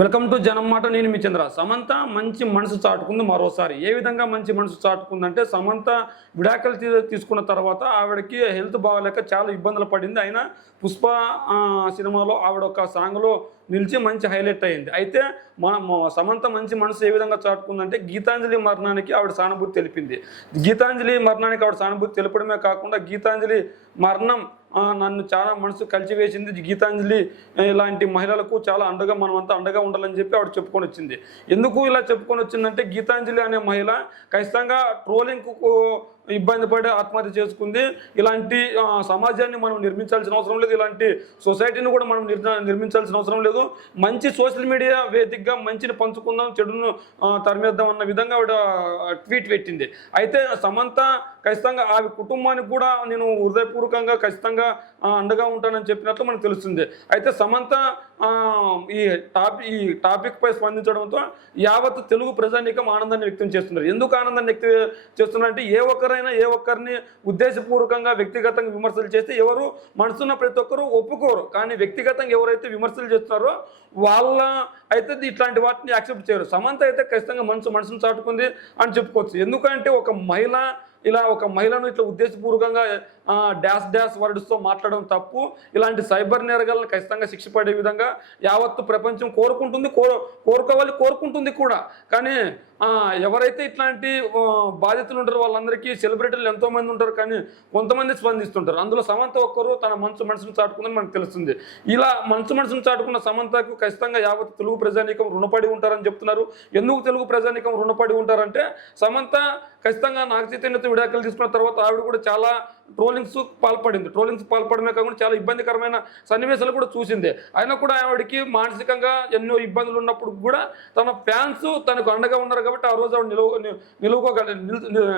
Welcome to జనం మాట. నేను మీ చంద్ర. సమంత మంచి మనసు చాటుకుంది మరోసారి. ఏ విధంగా మంచి మనసు చాటుకుందంటే, సమంత విడాకులు తీసుకున్న తర్వాత ఆవిడకి హెల్త్ బాగోలేక చాలా ఇబ్బందులు పడింది. అయినా పుష్ప సినిమాలో ఆవిడ ఒక సాంగ్లో నిలిచి మంచి హైలైట్ అయింది. అయితే సమంత మంచి మనసు ఏ విధంగా చాటుకుందంటే, గీతాంజలి మరణానికి ఆవిడ సానుభూతి తెలిపింది. గీతాంజలి మరణానికి ఆవిడ సానుభూతి తెలపడమే కాకుండా, గీతాంజలి మరణం నన్ను చాలా మనసు కలిచివేసింది. గీతాంజలి ఇలాంటి మహిళలకు చాలా అండగా మనమంతా అండగా ఉండాలని చెప్పి ఆవిడ చెప్పుకొని వచ్చింది. ఎందుకు ఇలా చెప్పుకొని వచ్చిందంటే, గీతాంజలి అనే మహిళ ఖచ్చితంగా ట్రోలింగ్కు ఇబ్బంది పడి ఆత్మహత్య చేసుకుంది. ఇలాంటి సమాజాన్ని మనం నిర్మించాల్సిన అవసరం లేదు. ఇలాంటి సొసైటీని కూడా మనం నిర్మించాల్సిన అవసరం లేదు. మంచి సోషల్ మీడియా వేదికగా మంచిని పంచుకుందాం, చెడును తరిమేద్దాం అన్న విధంగా ఆవిడ ట్వీట్ పెట్టింది. అయితే సమంత ఖచ్చితంగా ఆవి కుటుంబానికి కూడా నేను హృదయపూర్వకంగా ఖచ్చితంగా అండగా ఉంటానని చెప్పినట్లు మనకు తెలుస్తుంది. అయితే సమంత ఈ టాపిక్ పై స్పందించడంతో యావత్ తెలుగు ప్రజానీకం ఆనందాన్ని వ్యక్తం చేస్తున్నారు. ఎందుకు ఆనందాన్ని వ్యక్తం చేస్తున్నారంటే, ఏ ఒక్కరిని ఉద్దేశపూర్వకంగా వ్యక్తిగతంగా విమర్శలు చేస్తే ఎవరు మనసున్న ప్రతి ఒక్కరూ ఒప్పుకోరు. కానీ వ్యక్తిగతంగా ఎవరైతే విమర్శలు చేస్తున్నారో వాళ్ళ అయితే ఇట్లాంటి వాటిని యాక్సెప్ట్ చేయరు. సమంత అయితే ఖచ్చితంగా మనసును చాటుకుంది అని చెప్పుకోవచ్చు. ఎందుకంటే ఒక మహిళను ఇట్లా ఉద్దేశపూర్వకంగా డాష్ వర్డ్స్తో మాట్లాడడం తప్పు. ఇలాంటి సైబర్ నేరగాలను ఖచ్చితంగా శిక్ష పడే విధంగా యావత్తు ప్రపంచం కోరుకుంటుంది కూడా. కానీ ఎవరైతే ఇట్లాంటి బాధితులు ఉంటారో వాళ్ళందరికీ సెలబ్రిటీలు ఎంతోమంది ఉంటారు, కానీ కొంతమంది స్పందిస్తుంటారు. అందులో సమంత ఒక్కరు తన మనసును చాటుకుందని మనకు తెలుస్తుంది. ఇలా మనసును చాటుకున్న సమంతకు ఖచ్చితంగా యావత్ తెలుగు ప్రజానీకం రుణపడి ఉంటారని చెప్తున్నారు. ఎందుకు తెలుగు ప్రజానీకం రుణపడి ఉంటారంటే, సమంత ఖచ్చితంగా నాగ చైతన్యతో విడాకులు తీసుకున్న తర్వాత ఆవిడ కూడా చాలా ట్రోలింగ్స్ పాల్పడమే కాకుండా చాలా ఇబ్బందికరమైన సన్నివేశాలు కూడా చూసింది. అయినా కూడా ఆవిడకి మానసికంగా ఎన్నో ఇబ్బందులు ఉన్నప్పుడు కూడా తన ఫ్యాన్స్ తనకు అండగా ఉన్నారు కాబట్టి ఆ రోజు ఆవిడ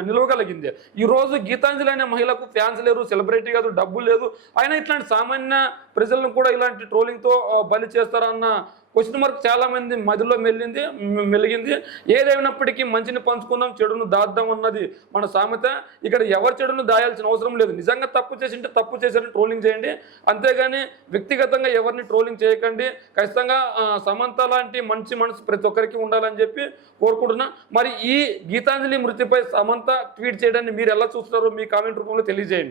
నిలవగలిగింది. ఈరోజు గీతాంజలి అనే మహిళకు ఫ్యాన్స్ లేరు, సెలబ్రిటీ కాదు, డబ్బులు లేదు. అయినా ఇట్లాంటి సామాన్య ప్రజలను కూడా ఇలాంటి ట్రోలింగ్తో బలి చేస్తారన్న క్వశ్చన్ మార్క్ చాలా మంది మధ్యలో మెలిగింది. ఏదేమైనప్పటికీ మంచిని పంచుకుందాం, చెడును దాద్దాం అన్నది మన సామెత. ఇక్కడ ఎవరి చెడును దాయాల్సిన అవసరం లేదు. నిజంగా తప్పు చేసింటే తప్పు చేశారని ట్రోలింగ్ చేయండి, అంతేగాని వ్యక్తిగతంగా ఎవరిని ట్రోలింగ్ చేయకండి. ఖచ్చితంగా సమంత లాంటి మంచి మనసు ప్రతి ఒక్కరికి ఉండాలని చెప్పి కోరుకుంటున్నా. మరి ఈ గీతాంజలి మృతిపై సమంత ట్వీట్ చేయడాన్ని మీరు ఎలా చూస్తున్నారో మీ కామెంట్ రూపంలో తెలియజేయండి.